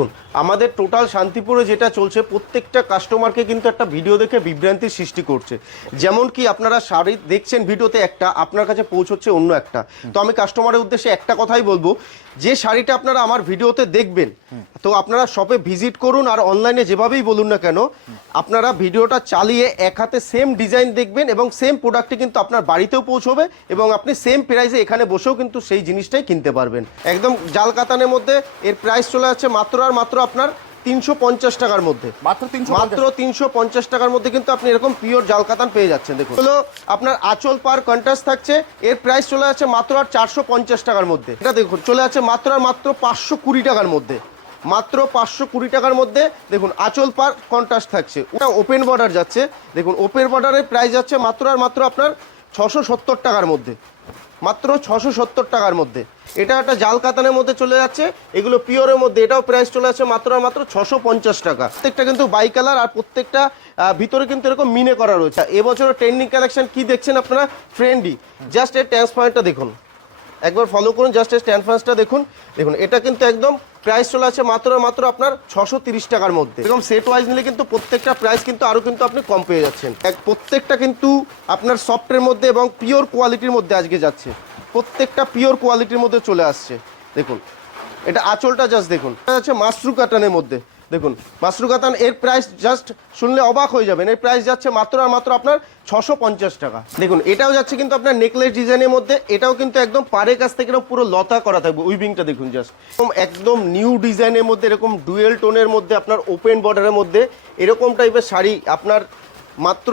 দেখুন, আমাদের টোটাল শান্তিপুরে যেটা চলছে, প্রত্যেকটা কাস্টমারকে কিন্তু একটা ভিডিও দেখে বিভ্রান্তির সৃষ্টি করছে। যেমন কি আপনারা শাড়ি দেখছেন ভিডিওতে একটা, আপনার কাছে পৌঁছচ্ছে অন্য একটা। তো আমি কাস্টমারের উদ্দেশ্যে একটা কথাই বলব, যে শাড়িটা আপনারা আমার ভিডিওতে দেখবেন তো আপনারা শপে ভিজিট করুন আর অনলাইনে যেভাবেই বলুন না কেন আপনারা ভিডিওটা চালিয়ে এক হাতে সেম ডিজাইন দেখবেন এবং সেম প্রোডাক্টটি কিন্তু আপনার বাড়িতেও পৌঁছবে এবং আপনি সেম প্রাইসে এখানে বসেও কিন্তু সেই জিনিসটাই কিনতে পারবেন। একদম জাল কাতানের মধ্যে এর প্রাইস চলে যাচ্ছে মাত্র আর মাত্র আপনার তিনশো পঞ্চাশ টাকার মধ্যে। মাত্র তিনশো পঞ্চাশ। টাকার মধ্যে কিন্তু আপনি এরকম পিওর জাল কাতান পেয়ে যাচ্ছেন। দেখুন। হলো আপনার আঁচল পার কন্ট্রাস্ট থাকছে এর প্রাইস চলে যাচ্ছে মাত্র আর চারশো পঞ্চাশ টাকার মধ্যে। এটা দেখুন চলে যাচ্ছে মাত্র আর মাত্র পাঁচশো কুড়ি টাকার মধ্যে। মাত্র পাঁচশো কুড়ি টাকার মধ্যে দেখুন আঁচল পার কন্ট্রাস্ট থাকছে। ওটা ওপেন বর্ডার যাচ্ছে। দেখুন ওপেন বর্ডারের প্রাইস যাচ্ছে মাত্র আর মাত্র আপনার ছশো সত্তর টাকার মধ্যে। মাত্র ছশো সত্তর টাকার মধ্যে। এটা একটা জাল কাতানের মধ্যে চলে যাচ্ছে। এগুলো পিওরের মধ্যে। এটাও প্রাইস চলে যাচ্ছে মাত্র আর মাত্র ছশো পঞ্চাশ টাকা। প্রত্যেকটা কিন্তু বাই কালার আর প্রত্যেকটা ভিতরে কিন্তু এরকম মিনে করা রয়েছে। এবছরের ট্রেন্ডিং কালেকশন কি দেখছেন আপনারা? ট্রেন্ডি জাস্ট এর ট্রান্সপারেন্টটা দেখুন। একবার ফলো করুন জাস্ট এর ট্রান্সপারেন্সটা দেখুন। দেখুন, এটা কিন্তু একদম প্রাইস চলে আছে মাত্র মাত্র আপনার ছশো তিরিশ টাকার মধ্যে। এরকম সেট ওয়াইজ নিলে কিন্তু প্রত্যেকটা প্রাইস কিন্তু আরও কিন্তু আপনি কম পেয়ে যাচ্ছেন। এক, প্রত্যেকটা কিন্তু আপনার সফটের মধ্যে এবং পিওর কোয়ালিটির মধ্যে আজকে যাচ্ছে। প্রত্যেকটা পিওর কোয়ালিটির মধ্যে চলে আসছে। দেখুন, এটা আঁচলটা জাস্ট দেখুন। এটা মাশরু কাটানের মধ্যে। দেখুন মাশরু কাতান এর প্রাইস জাস্ট শুনলে অবাক হয়ে যাবেন। এর প্রাইস যাচ্ছে মাত্র আর মাত্র আপনার ছশো পঞ্চাশ টাকা। দেখুন, এটাও যাচ্ছে কিন্তু আপনার নেকলেস ডিজাইনের মধ্যে, এটাও কিন্তু একদম পাড়ের কাছ থেকে এরকম পুরো লতা করা থাকবে উইভিংটা দেখুন জাস্ট একদম নিউ ডিজাইনের মধ্যে, এরকম ডুয়েল টোনের মধ্যে, আপনার ওপেন বর্ডারের মধ্যে, এরকম টাইপের শাড়ি আপনার মাত্র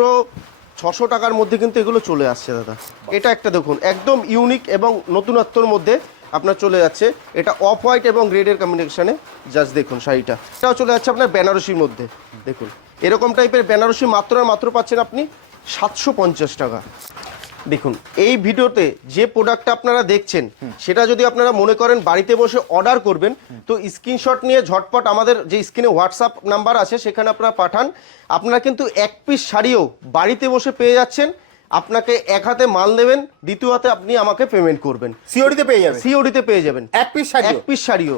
ছশো টাকার মধ্যে কিন্তু এগুলো চলে আসছে, দাদা। এটা একটা দেখুন, একদম ইউনিক এবং নতুনত্বর মধ্যে আপনার চলে যাচ্ছে। এটা অফ হোয়াইট এবং রেডের কম্বিনেশনে জাস্ট দেখুন শাড়িটা। এটাও চলে যাচ্ছে আপনার বেনারসির মধ্যে। দেখুন এরকম টাইপের বেনারসি মাত্র মাত্র পাচ্ছেন আপনি সাতশো পঞ্চাশ টাকা। দেখুন এই ভিডিওতে যে প্রোডাক্টটা আপনারা দেখছেন সেটা যদি আপনারা মনে করেন বাড়িতে বসে অর্ডার করবেন তো স্ক্রিনশট নিয়ে ঝটপট আমাদের যে স্ক্রিনে হোয়াটসঅ্যাপ নাম্বার আছে সেখানে আপনারা পাঠান। আপনারা কিন্তু এক পিস শাড়িও বাড়িতে বসে পেয়ে যাচ্ছেন। আপনাকে এক হাতে মাল দেবেন দ্বিতীয় হাতে আপনি আমাকে পেমেন্ট করবেন। সিওডিতে পেয়ে যাবেন। সিওডিতে পেয়ে যাবেন। এক পিস শাড়ি এক পিস শাড়িও।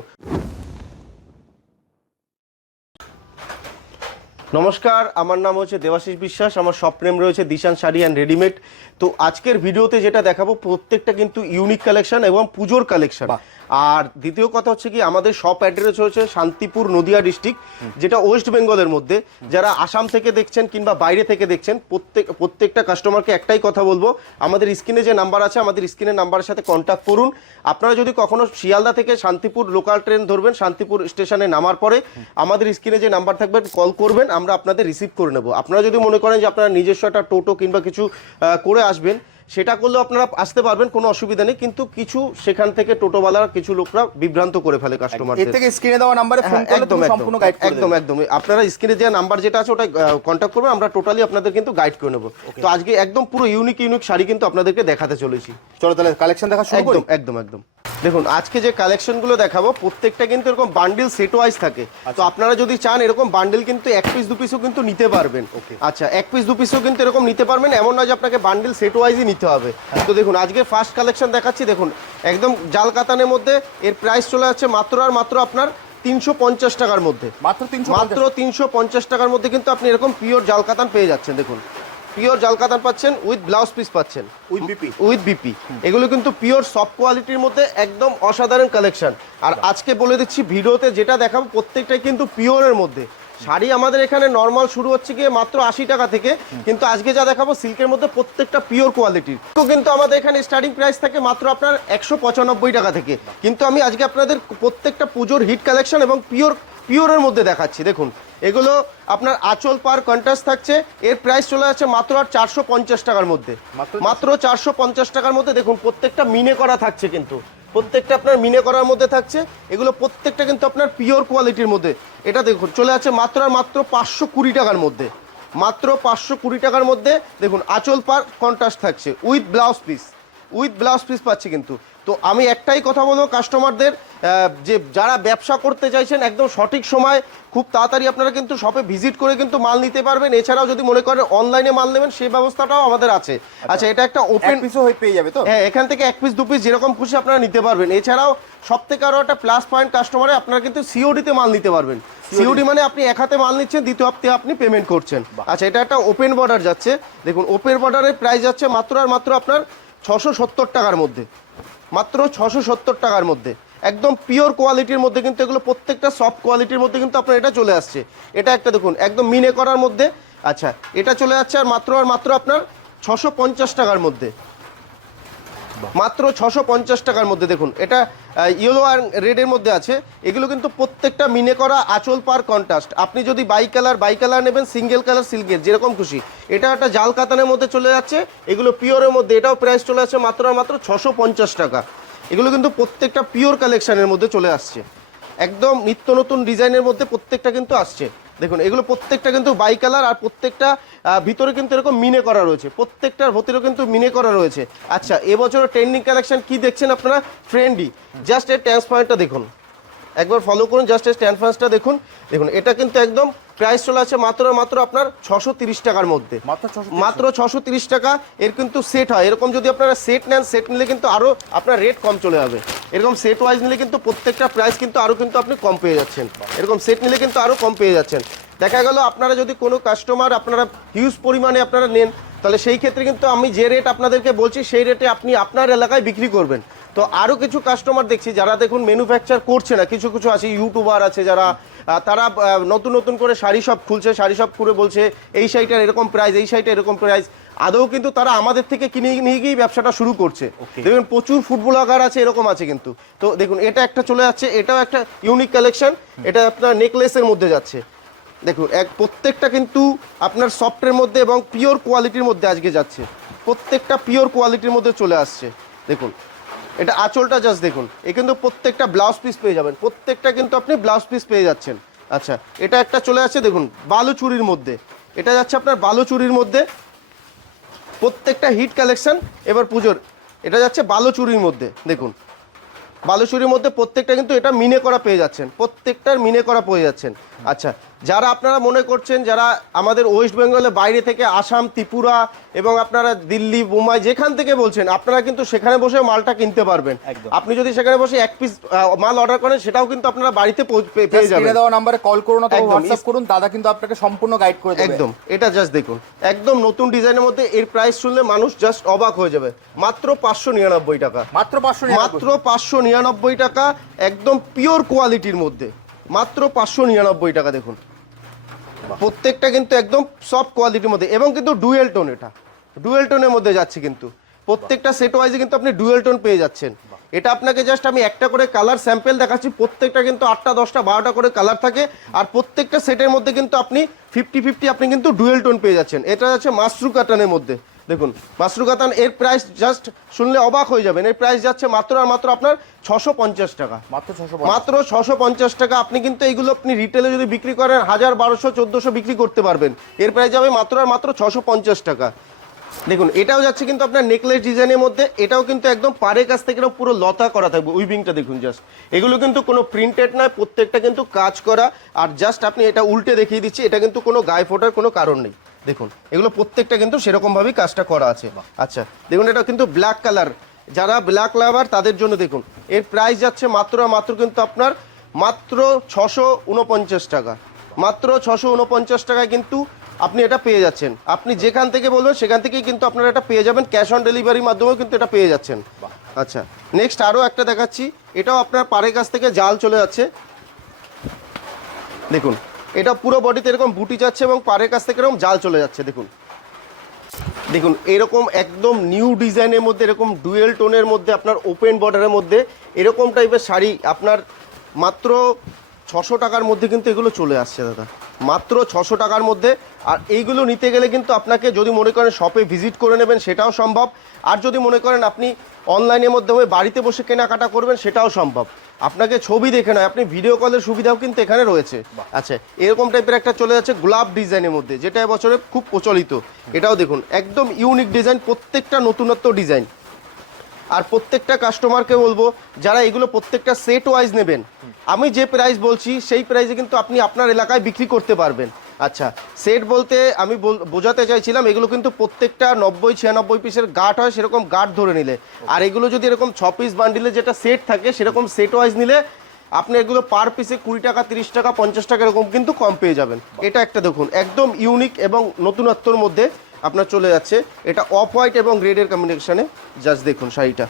নমস্কার আমার নাম হচ্ছে দেবাশিস বিশ্বাস আমার শপ নেম রয়েছে দিশান শাড়ি অ্যান্ড রেডিমেড তো আজকের ভিডিওতে যেটা দেখাবো প্রত্যেকটা কিন্তু ইউনিক কালেকশন এবং পুজোর কালেকশন আর দ্বিতীয় কথা হচ্ছে কি আমাদের শপ অ্যাড্রেস হচ্ছে শান্তিপুর নদিয়া ডিস্ট্রিক্ট যেটা ওয়েস্ট বেঙ্গলের মধ্যে। যারা আসাম থেকে দেখছেন কিংবা বাইরে থেকে দেখছেন প্রত্যেক প্রত্যেকটা কাস্টমারকে একটাই কথা বলব আমাদের স্ক্রিনে যে নাম্বার আছে আমাদের স্ক্রিনের নাম্বারের সাথে কন্ট্যাক্ট করুন। আপনারা যদি কখনো শিয়ালদা থেকে শান্তিপুর লোকাল ট্রেন ধরবেন শান্তিপুর স্টেশনে নামার পরে আমাদের স্ক্রিনে যে নাম্বার থাকবে কল করবেন আমরা আপনাদের রিসিভ করে নেব। আপনারা যদি মনে করেন যে আপনারা নিজস্ব একটা টোটো কিংবা কিছু করে আসবেন সেটা করলেও আপনারা আসতে পারবেন কোনো অসুবিধা নেই। কিন্তু কিছু সেখান থেকে টোটোওয়ালারা কিছু লোকরা বিভ্রান্ত করে ফেলে কাস্টমার এর থেকে স্ক্রিনে দেওয়া নাম্বারে ফোন হ্যাঁ, করলে একদম সম্পূর্ণ গাইড একদম একদম। আপনারা স্ক্রিনে যে নাম্বার যেটা আছে ওটা কন্ট্যাক্ট করবেন আমরা টোটালি আপনাদের কিন্তু গাইড করে নেব। তো আজকে একদম পুরো ইউনিক ইউনিক শাড়ি কিন্তু আপনাদেরকে দেখাতে চলেছি। চলো তাহলে কালেকশন দেখা শুরু করি? একদম একদম একদম। দেখুন আজকে যে কালেকশনগুলো দেখাবো প্রত্যেকটা কিন্তু এরকম বান্ডিল সেট ওয়াইজ থাকে। তো আপনারা যদি চান এরকম বান্ডিল কিন্তু এক পিস দু পিসও কিন্তু নিতে পারবেন। আচ্ছা এক পিস দু পিসও কিন্তু এরকম নিতে পারবেন এমন নয় যে আপনাকে বান্ডিল সেট ওয়াইজই নিতে হবে। তো দেখুন আজকে ফার্স্ট কালেকশন দেখাচ্ছি দেখুন একদম জাল কাতানের মধ্যে এর প্রাইস চলে যাচ্ছে মাত্র আর মাত্র আপনার তিনশো পঞ্চাশ টাকার মধ্যে। মাত্র তিনশো মাত্র তিনশো পঞ্চাশ টাকার মধ্যে কিন্তু আপনি এরকম পিওর জাল কাতান পেয়ে যাচ্ছেন দেখুন। পিওর জাল কাতান পাচ্ছেন উইথ ব্লাউজ পিস পাচ্ছেন। With BP. With BP. এগুলো কিন্তু পিওর সফট কোয়ালিটির মধ্যে একদম অসাধারণ কালেকশন। আর আজকে বলে দিচ্ছি ভিডিওতে যেটা দেখাবো প্রত্যেকটাই কিন্তু পিওরের মধ্যে। শাড়ি আমাদের এখানে নর্মাল শুরু হচ্ছে গিয়ে মাত্র আশি টাকা থেকে। কিন্তু আজকে যা দেখাবো সিল্কের মধ্যে প্রত্যেকটা পিওর কোয়ালিটির। তো কিন্তু আমাদের এখানে স্টার্টিং প্রাইস থাকে মাত্র আপনার একশো পঁচানব্বই টাকা থেকে। কিন্তু আমি আজকে আপনাদের প্রত্যেকটা পুজোর হিট কালেকশন এবং পিওর পিওরের মধ্যে দেখাচ্ছি। দেখুন এগুলো আপনার আচল পার কন্ট্রাস্ট থাকছে। এর প্রাইস চলে যাচ্ছে মাত্র আর চারশো পঞ্চাশ টাকার মধ্যে। মাত্র- চারশো পঞ্চাশ টাকার মধ্যে দেখুন প্রত্যেকটা মিনে করা থাকছে কিন্তু। প্রত্যেকটা আপনার মিনে করার মধ্যে থাকছে। এগুলো প্রত্যেকটা কিন্তু আপনার পিওর কোয়ালিটির মধ্যে। এটা দেখুন চলে যাচ্ছে মাত্র আর মাত্র পাঁচশো কুড়ি টাকার মধ্যে। মাত্র পাঁচশো কুড়ি টাকার মধ্যে দেখুন আচল পার কন্ট্রাস্ট থাকছে। With blouse piece with blouse piece পাচ্ছে কিন্তু। তো আমি একটাই কথা বলব কাস্টমারদের যে যারা ব্যবসা করতে চাইছেন একদম সঠিক সময় খুব তাড়াতাড়ি আপনারা কিন্তু শপে ভিজিট করে কিন্তু মাল নিতে পারবেন। এছাড়াও যদি মনে করেন অনলাইনে মাল নেবেন সেই ব্যবস্থাটাও আমাদের আছে। আচ্ছা। এটা একটা ওপেন পিসও হয়ে পেয়ে যাবে তো? হ্যাঁ এখান থেকে এক পিস দু পিস যেরকম খুশি আপনারা নিতে পারবেন। এছাড়াও সব থেকে আরও একটা প্লাস পয়েন্ট কাস্টমারে আপনারা কিন্তু সিওডিতে মাল নিতে পারবেন। সিওডি মানে আপনি এক হাতে মাল নিচ্ছেন দ্বিতীয় হপ্তাহে আপনি পেমেন্ট করছেন। আচ্ছা এটা একটা ওপেন বর্ডার যাচ্ছে। দেখুন ওপেন বর্ডারের প্রাইস যাচ্ছে মাত্র আর মাত্র আপনার ছশো সত্তর টাকার মধ্যে। মাত্র ছশো সত্তর টাকার মধ্যে। একদম পিওর কোয়ালিটির মধ্যে কিন্তু এগুলো, প্রত্যেকটা সফট কোয়ালিটির মধ্যে কিন্তু আপনার এটা চলে আসছে। এটা একটা দেখুন, একদম মিনে করার মধ্যে। আচ্ছা এটা চলে যাচ্ছে আর মাত্র আর মাত্র আপনার ছশো পঞ্চাশ টাকার মধ্যে। মাত্র ছশো পঞ্চাশ টাকার মধ্যে দেখুন। এটা ইয়েলো আর রেডের মধ্যে আছে। এগুলো কিন্তু প্রত্যেকটা মিনে করা আঁচল পার কন্ট্রাস্ট আপনি যদি বাই কালার বাই কালার নেবেন সিঙ্গেল কালার সিল্কের যেরকম খুশি। এটা একটা জাল কাতানের মধ্যে চলে যাচ্ছে। এগুলো পিওরের মধ্যে, এটাও প্রাইস চলে আসছে মাত্র মাত্র ছশো পঞ্চাশ টাকা। এগুলো কিন্তু প্রত্যেকটা পিওর কালেকশনের মধ্যে চলে আসছে। একদম নিত্য নতুন ডিজাইনের মধ্যে প্রত্যেকটা কিন্তু আসছে। দেখুন, এগুলো প্রত্যেকটা কিন্তু বাই কালার আর প্রত্যেকটা ভিতরে কিন্তু এরকম মিনে করা রয়েছে। প্রত্যেকটার ভিতরেও কিন্তু মিনে করা রয়েছে। আচ্ছা এবছর ট্রেন্ডিং কালেকশন কি দেখছেন আপনারা? ট্রেন্ডি জাস্ট এর ট্রান্সপারেন্টটা দেখুন। একবার ফলো করুন জাস্ট স্ট্যান্ড ট্রান্সপারেন্টটা দেখুন। দেখুন এটা কিন্তু একদম প্রাইস চলে আছে মাত্র মাত্র আপনার ছশো তিরিশ টাকার মধ্যে। মাত্র 630 মাত্র ছশো তিরিশ টাকা এর কিন্তু সেট হয়। এরকম যদি আপনারা সেট নেন সেট নিলে কিন্তু আরও আপনার রেট কম চলে যাবে। এরকম সেট ওয়াইজ নিলে কিন্তু প্রত্যেকটা প্রাইস কিন্তু আরও কিন্তু আপনি কম পেয়ে যাচ্ছেন। এরকম সেট নিলে কিন্তু আরও কম পেয়ে যাচ্ছেন। দেখা গেল আপনারা যদি কোনো কাস্টমার আপনারা হিউজ পরিমাণে আপনারা নেন তাহলে সেই ক্ষেত্রে কিন্তু আমি যে রেট আপনাদেরকে বলছি সেই রেটে আপনি আপনার এলাকায় বিক্রি করবেন। তো আরও কিছু কাস্টমার দেখছি যারা দেখুন ম্যানুফ্যাকচার করছে না। কিছু কিছু আছে ইউটিউবার আছে যারা তারা নতুন নতুন করে শাড়ি শপ খুলছে শাড়ি শপ করে বলছে এই শাড়িটার এরকম প্রাইস এই শাড়িটা এরকম প্রাইস আদৌ কিন্তু তারা আমাদের থেকে কিনে নিয়ে গিয়েই ব্যবসাটা শুরু করছে। দেখুন প্রচুর ফুড ব্লগার আছে এরকম আছে কিন্তু। তো দেখুন এটা একটা চলে যাচ্ছে এটাও একটা ইউনিক কালেকশন এটা আপনার নেকলেসের মধ্যে যাচ্ছে। দেখুন এক প্রত্যেকটা কিন্তু আপনার সফটের মধ্যে এবং পিওর কোয়ালিটির মধ্যে আজকে যাচ্ছে। প্রত্যেকটা পিওর কোয়ালিটির মধ্যে চলে আসছে। দেখুন এটা আঁচলটা জাস্ট দেখুন। এ কিন্তু প্রত্যেকটা ব্লাউজ পিস পেয়ে যাবেন। প্রত্যেকটা কিন্তু আপনি ব্লাউজ পিস পেয়ে যাচ্ছেন। আচ্ছা এটা একটা চলে আসছে, দেখুন বালুচুরির মধ্যে। এটা যাচ্ছে আপনার বালুচুরির মধ্যে। প্রত্যেকটা হিট কালেকশন এবার পুজোর। এটা যাচ্ছে বালুচুরির মধ্যে, দেখুন। বালুচুরির মধ্যে প্রত্যেকটা কিন্তু এটা মিনে করা পেয়ে যাচ্ছেন। প্রত্যেকটার মিনে করা পেয়ে যাচ্ছেন। আচ্ছা যারা আপনারা মনে করছেন যারা আমাদের ওয়েস্ট বেঙ্গলের বাইরে থেকে আসাম ত্রিপুরা এবং আপনারা দিল্লি মুম্বাই যেখান থেকে বলছেন আপনারা কিন্তু সেখানে বসে মালটা কিনতে পারবেন। আপনি যদি সেখানে বসে এক পিস মাল অর্ডার করেন সেটাও কিন্তু আপনারা বাড়িতে পেয়ে যাবেন। দেওয়া নাম্বারে কল করুন অথবা হোয়াটসঅ্যাপ করুন দাদা কিন্তু আপনাকে সম্পূর্ণ গাইড করে দেবে। একদম। এটা জাস্ট দেখুন। একদম নতুন ডিজাইনের মধ্যে এর প্রাইস শুনলে মানুষ জাস্ট অবাক হয়ে যাবে। মাত্র পাঁচশো নিরানব্বই টাকা। মাত্র পাঁচশো মাত্র পাঁচশো নিরানব্বই টাকা একদম পিওর কোয়ালিটির মধ্যে। মাত্র পাঁচশো নিরানব্বই টাকা দেখুন। প্রত্যেকটা কিন্তু একদম সব কোয়ালিটির মধ্যে এবং কিন্তু ডুয়েল টোন এটা। ডুয়েল টোনের মধ্যে যাচ্ছে কিন্তু। প্রত্যেকটা সেট ওয়াইজে কিন্তু আপনি ডুয়েল টোন পেয়ে যাচ্ছেন। এটা আপনাকে জাস্ট আমি একটা করে কালার স্যাম্পেল দেখাচ্ছি প্রত্যেকটা কিন্তু আটটা দশটা বারোটা করে কালার থাকে আর প্রত্যেকটা সেটের মধ্যে কিন্তু আপনি ফিফটি ফিফটি আপনি কিন্তু ডুয়েল টোন পেয়ে যাচ্ছেন। এটা যাচ্ছে মাশরু কাটানের মধ্যে। দেখুন মাসরু কাতান এর প্রাইস জাস্ট শুনলে অবাক হয়ে যাবেন। এর প্রাইস যাচ্ছে মাত্র আর মাত্র আপনার ছশো পঞ্চাশ টাকা। মাত্র ছশো পঞ্চাশ। টাকা। আপনি কিন্তু এইগুলো আপনি রিটেলে যদি বিক্রি করেন হাজার বারোশো চোদ্দোশো বিক্রি করতে পারবেন। এর প্রাইস যাবে মাত্র আর মাত্র ছশো পঞ্চাশ টাকা। দেখুন এটাও যাচ্ছে কিন্তু আপনার নেকলেস ডিজাইনের মধ্যে। এটাও কিন্তু একদম পাড়ের কাছ থেকে পুরো লতা করা থাকবে উইভিংটা দেখুন জাস্ট এগুলো কিন্তু কোনো প্রিন্টেড নয় প্রত্যেকটা কিন্তু কাজ করা। আর জাস্ট আপনি এটা উল্টে দেখিয়ে দিচ্ছি এটা কিন্তু কোনো গায়ে ফোটার কোনো কারণ নেই। দেখুন এগুলো প্রত্যেকটা কিন্তু সেরকমভাবেই কাজটা করা আছে। আচ্ছা দেখুন এটা কিন্তু ব্ল্যাক কালার যারা ব্ল্যাক লাভার তাদের জন্য দেখুন এর প্রাইস যাচ্ছে মাত্র মাত্র কিন্তু আপনার মাত্র ছশো উনপঞ্চাশ টাকা। মাত্র ছশো উনপঞ্চাশ টাকায় কিন্তু আপনি এটা পেয়ে যাচ্ছেন। আপনি যেখান থেকে বলবেন সেখান থেকেই কিন্তু আপনারা এটা পেয়ে যাবেন ক্যাশ অন ডেলিভারির মাধ্যমেও কিন্তু এটা পেয়ে যাচ্ছেন। আচ্ছা নেক্সট আরও একটা দেখাচ্ছি। এটাও আপনার পাড়ের কাছ থেকে জাল চলে যাচ্ছে। দেখুন এটা পুরো বডিতে এরকম বুটি যাচ্ছে এবং পাড়ের কাছ থেকে এরকম জাল চলে যাচ্ছে, দেখুন। দেখুন, এরকম একদম নিউ ডিজাইনের মধ্যে, এরকম ডুয়েল টোনের মধ্যে, আপনার ওপেন বর্ডারের মধ্যে, এরকম টাইপের শাড়ি আপনার মাত্র ছশো টাকার মধ্যে কিন্তু এগুলো চলে আসছে, দাদা। মাত্র ছশো টাকার মধ্যে। আর এইগুলো নিতে গেলে কিন্তু আপনাকে যদি মনে করেন শপে ভিজিট করে নেবেন সেটাও সম্ভব। আর যদি মনে করেন আপনি অনলাইনের মাধ্যমে বাড়িতে বসে কেনাকাটা করবেন সেটাও সম্ভব। আপনাকে ছবি দেখে নয় আপনি ভিডিও কলের সুবিধাও কিন্তু এখানে রয়েছে। আচ্ছা এরকম টাইপের একটা চলে যাচ্ছে গোলাপ ডিজাইনের মধ্যে যেটা এবছরে খুব প্রচলিত। এটাও দেখুন একদম ইউনিক ডিজাইন প্রত্যেকটা নতুনত্ব ডিজাইন আর প্রত্যেকটা কাস্টমারকে বলব যারা এগুলো প্রত্যেকটা সেট ওয়াইজ নেবেন আমি যে প্রাইস বলছি, সেই প্রাইসে কিন্তু আপনি আপনার এলাকায় বিক্রি করতে পারবেন। আচ্ছা সেট বলতে আমি বোঝাতে চাইছিলাম, এগুলো কিন্তু প্রত্যেকটা নব্বই, ছিয়ানব্বই পিসের গাঠ হয়, সেরকম গাঠ ধরে নিলে। আর এগুলো যদি এরকম ছ পিস বান্ডিলে যেটা সেট থাকে, সেরকম সেট ওয়াইজ নিলে আপনি এগুলো পার পিসে কুড়ি টাকা, তিরিশ টাকা, পঞ্চাশ টাকা এরকম কিন্তু কম পেয়ে যাবেন। এটা একটা দেখুন, একদম ইউনিক এবং নতুনত্বর মধ্যে আপনার চলে যাচ্ছে। এটা অফ হোয়াইট এবং রেডের কম্বিনেশনে জাস্ট দেখুন শাড়িটা।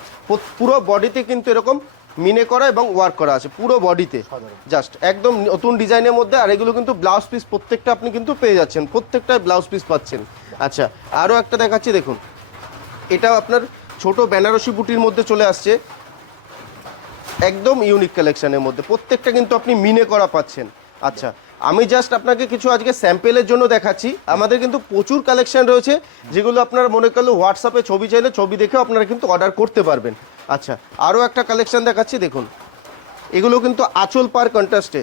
পুরো বডিতে কিন্তু এরকম মিনে করা এবং ওয়ার্ক করা আছে পুরো বডিতে। জাস্ট একদম নতুন ডিজাইনের মধ্যে আর এগুলো কিন্তু ব্লাউজ পিস প্রত্যেকটা আপনি কিন্তু পেয়ে যাচ্ছেন প্রত্যেকটা ব্লাউজ পিস পাচ্ছেন। আচ্ছা আরও একটা দেখাচ্ছি দেখুন। এটা আপনার ছোট বেনারসি বুটির মধ্যে চলে আসছে। একদম ইউনিক কালেকশনের মধ্যে প্রত্যেকটা কিন্তু আপনি মিনে করা পাচ্ছেন। আচ্ছা আমি জাস্ট আপনাকে কিছু আজকে স্যাম্পেলের জন্য দেখাচ্ছি। আমাদের কিন্তু প্রচুর কালেকশন রয়েছে যেগুলো আপনারা মনে করলে হোয়াটসঅ্যাপে ছবি চাইলে ছবি দেখেও আপনারা কিন্তু অর্ডার করতে পারবেন। আচ্ছা আরও একটা কালেকশন দেখাচ্ছি দেখুন। এগুলো কিন্তু আঁচল পার কন্ট্রাস্টে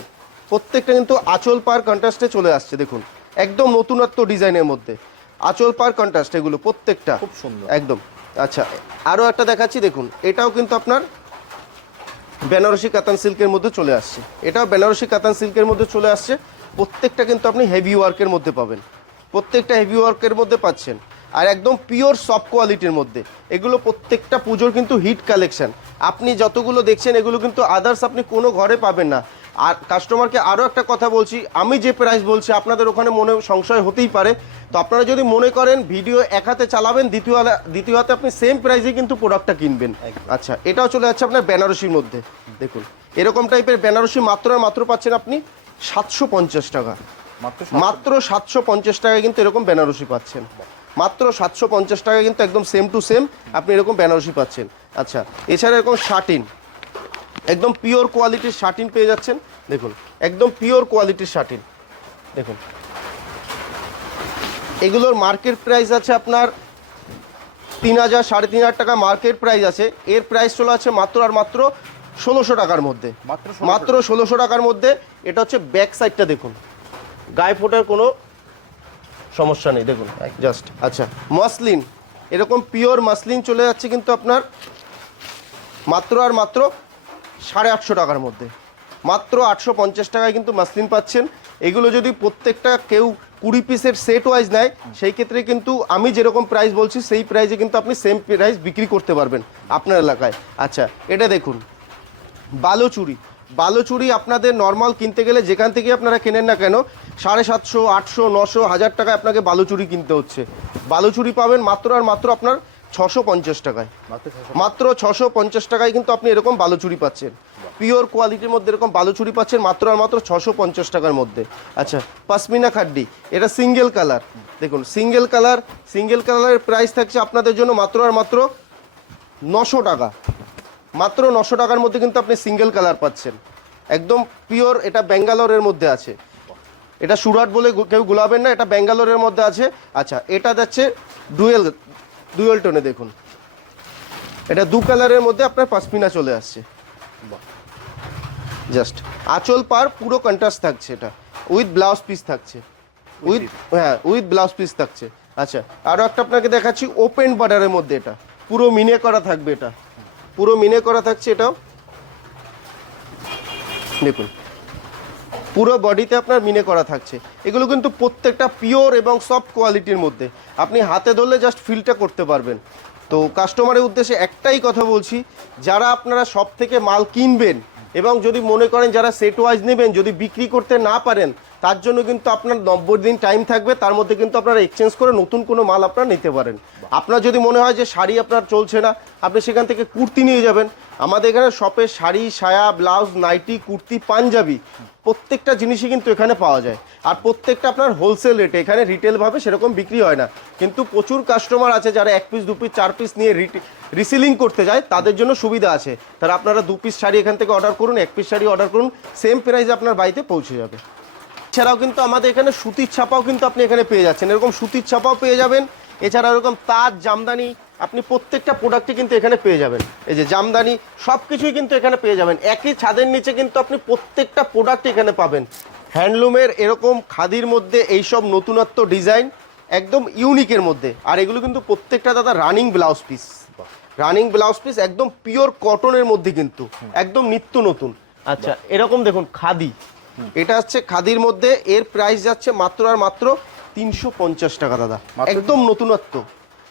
প্রত্যেকটা কিন্তু আঁচল পার কন্ট্রাস্টে চলে আসছে দেখুন। একদম নতুনত্ব ডিজাইনের মধ্যে। আঁচল পার কন্ট্রাস্ট এগুলো প্রত্যেকটা। খুব সুন্দর। একদম। আচ্ছা আরও একটা দেখাচ্ছি দেখুন। এটাও কিন্তু আপনার বেনারসি কাতান সিল্কের মধ্যে চলে আসছে। এটাও বেনারসি কাতান সিল্কের মধ্যে চলে আসছে। প্রত্যেকটা কিন্তু আপনি হেভি ওয়ার্কের মধ্যে পাবেন। প্রত্যেকটা হেভি ওয়ার্কের মধ্যে পাচ্ছেন। আর একদম পিওর সফট কোয়ালিটির মধ্যে। এগুলো প্রত্যেকটা পুজোর কিন্তু হিট কালেকশন আপনি যতগুলো দেখছেন এগুলো কিন্তু আদার্স আপনি কোনো ঘরে পাবেন না। আর কাস্টমারকে আরও একটা কথা বলছি আমি যে প্রাইস বলছি আপনাদের ওখানে মনে সংশয় হতেই পারে। তো আপনারা যদি মনে করেন ভিডিও এক হাতে চালাবেন দ্বিতীয় দ্বিতীয় হাতে আপনি সেম প্রাইসে কিন্তু প্রোডাক্টটা কিনবেন। আচ্ছা এটাও চলে যাচ্ছে আপনার বেনারসির মধ্যে। দেখুন এরকম টাইপের বেনারসি মাত্র মাত্র পাচ্ছেন আপনি সাতশো পঞ্চাশ টাকা। মাত্র মাত্র সাতশো পঞ্চাশ টাকায় কিন্তু এরকম বেনারসি পাচ্ছেন। মাত্র সাতশো পঞ্চাশ টাকা কিন্তু একদম সেম টু সেম আপনি এরকম বেনারসি পাচ্ছেন। আচ্ছা এছাড়া এরকম শার্টিন একদম পিওর কোয়ালিটির শার্টিন পেয়ে যাচ্ছেন। দেখুন একদম পিওর কোয়ালিটির শার্টিন দেখুন এগুলোর মার্কেট প্রাইস আছে আপনার তিন হাজার সাড়ে তিন হাজার টাকা মার্কেট প্রাইস আছে। এর প্রাইস চলে আছে মাত্র আর মাত্র ষোলোশো টাকার মধ্যে। মাত্র ষোলোশো টাকার মধ্যে এটা হচ্ছে ব্যাক সাইডটা দেখুন। গায়ে ফোটার কোনো সমস্যা নেই, দেখুন। জাস্ট আচ্ছা মসলিন, এরকম পিওর মাসলিন চলে যাচ্ছে কিন্তু আপনার মাত্র আর মাত্র সাড়ে আটশো টাকার মধ্যে। মাত্র আটশো পঞ্চাশ টাকায় কিন্তু মাসলিন পাচ্ছেন। এগুলো যদি প্রত্যেকটা কেউ কুড়ি পিসের সেট ওয়াইজ নেয়, সেই ক্ষেত্রে কিন্তু আমি যেরকম প্রাইস বলছি, সেই প্রাইসে কিন্তু আপনি সেম প্রাইস বিক্রি করতে পারবেন আপনার এলাকায়। আচ্ছা এটা দেখুন, বালোচুরি। বালোচুরি আপনাদের নর্মাল কিনতে গেলে যেখান থেকে আপনারা কেনেন না কেন সাড়ে সাতশো আটশো নশো হাজার টাকায় আপনাকে বালুচুরি কিনতে হচ্ছে। বালুচুরি পাবেন মাত্র আর মাত্র আপনার ছশো পঞ্চাশ টাকায়। মাত্র ছশো পঞ্চাশ। টাকায় কিন্তু আপনি এরকম বালুচুরি পাচ্ছেন। পিওর কোয়ালিটির মধ্যে এরকম বালুচুরি পাচ্ছেন মাত্র আর মাত্র ছশো পঞ্চাশ টাকার মধ্যে। আচ্ছা পাসমিনা খাড্ডি এটা সিঙ্গেল কালার। দেখুন সিঙ্গেল কালার সিঙ্গেল কালারের প্রাইস থাকছে আপনাদের জন্য মাত্র আর মাত্র নশো টাকা। মাত্র নশো টাকার মধ্যে কিন্তু আপনি সিঙ্গেল কালার পাচ্ছেন। একদম পিওর এটা ব্যাঙ্গালোরের মধ্যে আছে। এটা সুরাট বলে কেউ গুলাবেন না এটা ব্যাঙ্গালোরের মধ্যে আছে। আচ্ছা এটা যাচ্ছে ডুয়েল ডুয়েল টোনে দেখুন। এটা দু কালারের মধ্যে আপনার পাসমিনা চলে আসছে। জাস্ট আঁচল পার পুরো কন্ট্রাস্ট থাকছে এটা। উইথ ব্লাউজ পিস থাকছে। উইথ হ্যাঁ উইথ ব্লাউজ পিস থাকছে। আচ্ছা আরও একটা আপনাকে দেখাচ্ছি ওপেন বর্ডারের মধ্যে এটা। পুরো মিনে করা থাকবে এটা। পুরো মিনে করা থাকছে এটাও। দেখুন পুরো বডিতে আপনার মিনে করা থাকছে। এগুলো কিন্তু প্রত্যেকটা পিওর এবং সফট কোয়ালিটির মধ্যে। আপনি হাতে ধরলে জাস্ট ফিলটা করতে পারবেন। তো কাস্টমারের উদ্দেশ্যে একটাই কথা বলছি, যারা আপনারা সব থেকে মাল কিনবেন এবং যদি মনে করেন যারা সেট ওয়াইজ নেবেন, যদি বিক্রি করতে না পারেন তার জন্য কিন্তু আপনার নব্বই দিন টাইম থাকবে, তার মধ্যে কিন্তু আপনারা এক্সচেঞ্জ করে নতুন কোনো মাল আপনারা নিতে পারেন। আপনার যদি মনে হয় যে শাড়ি আপনার চলছে না, আপনি সেখান থেকে কুর্তি নিয়ে যাবেন। আমাদের এখানে শপে শাড়ি, সায়া ব্লাউজ নাইটি কুর্তি, পাঞ্জাবি প্রত্যেকটা জিনিসই কিন্তু এখানে পাওয়া যায়। আর প্রত্যেকটা আপনার হোলসেল রেটে এখানে রিটেলভাবে সেরকম বিক্রি হয় না। কিন্তু প্রচুর কাস্টমার আছে যারা এক পিস দু পিস চার পিস নিয়ে রিসিলিং করতে যায়, তাদের জন্য সুবিধা আছে। তারা আপনারা দু পিস শাড়ি এখান থেকে অর্ডার করুন, এক পিস শাড়ি অর্ডার করুন সেম প্রাইসে আপনার বাড়িতে পৌঁছে যাবে। এছাড়াও কিন্তু আমাদের এখানে সুতির ছাপাও কিন্তু আপনি এখানে পেয়ে যাচ্ছেন। এরকম সুতির ছাপাও পেয়ে যাবেন। এছাড়া এরকম তাজ জামদানি, আপনি প্রত্যেকটা প্রোডাক্টই কিন্তু এখানে পেয়ে যাবেন। এই যে জামদানি সব কিছুই কিন্তু এখানে পেয়ে যাবেন। একই ছাদের নিচে কিন্তু আপনি প্রত্যেকটা প্রোডাক্ট এখানে পাবেন। হ্যান্ডলুমের এরকম খাদির মধ্যে এইসব নতুনত্ব ডিজাইন একদম ইউনিকের মধ্যে। আর এগুলো কিন্তু প্রত্যেকটা দাদা running blouse piece running blouse piece একদম পিওর কটনের মধ্যে কিন্তু। একদম নিত্য নতুন। আচ্ছা এরকম দেখুন, খাদি। এটা হচ্ছে খাদির মধ্যে এর প্রাইস যাচ্ছে মাত্র আর মাত্র তিনশো পঞ্চাশ টাকা দাদা। একদম নতুনত্ব।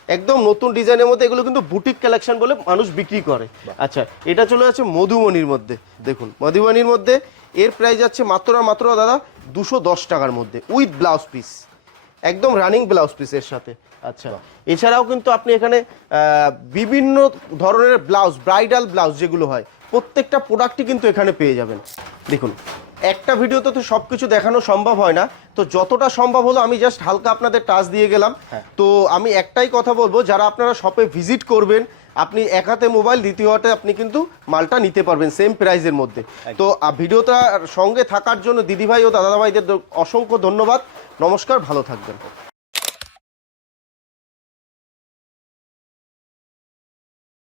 একদম নতুন ডিজাইনের মধ্যে এগুলো কিন্তু বুটিক কালেকশন বলে মানুষ বিক্রি করে। আচ্ছা এটা চলে যাচ্ছে মধুমণির মধ্যে দেখুন। মধুমণির মধ্যে এর প্রাইস যাচ্ছে মাত্র আর মাত্র দাদা দুশো দশ টাকার মধ্যে উইথ ব্লাউজ পিস একদম রানিং ব্লাউজ পিসের সাথে। আচ্ছা এছাড়াও কিন্তু আপনি এখানে বিভিন্ন ধরনের ব্লাউজ ব্রাইডাল ব্লাউজ যেগুলো হয় প্রত্যেকটা প্রোডাক্টই কিন্তু এখানে পেয়ে যাবেন। দেখুন একটা ভিডিওতে তো সবকিছু দেখানো সম্ভব হয় না। তো যতটা সম্ভব হলো আমি জাস্ট হালকা আপনাদের টাচ দিয়ে গেলাম। তো আমি একটাই কথা বলব যারা আপনারা শপে ভিজিট করবেন আপনি এক হাতে মোবাইল দ্বিতীয় হাতে আপনি কিন্তু মালটা নিতে পারবেন সেম প্রাইজের মধ্যে। তো ভিডিওটা সঙ্গে থাকার জন্য দিদিভাই ও দাদাভাইদের অসংখ্য ধন্যবাদ। নমস্কার ভালো থাকবেন।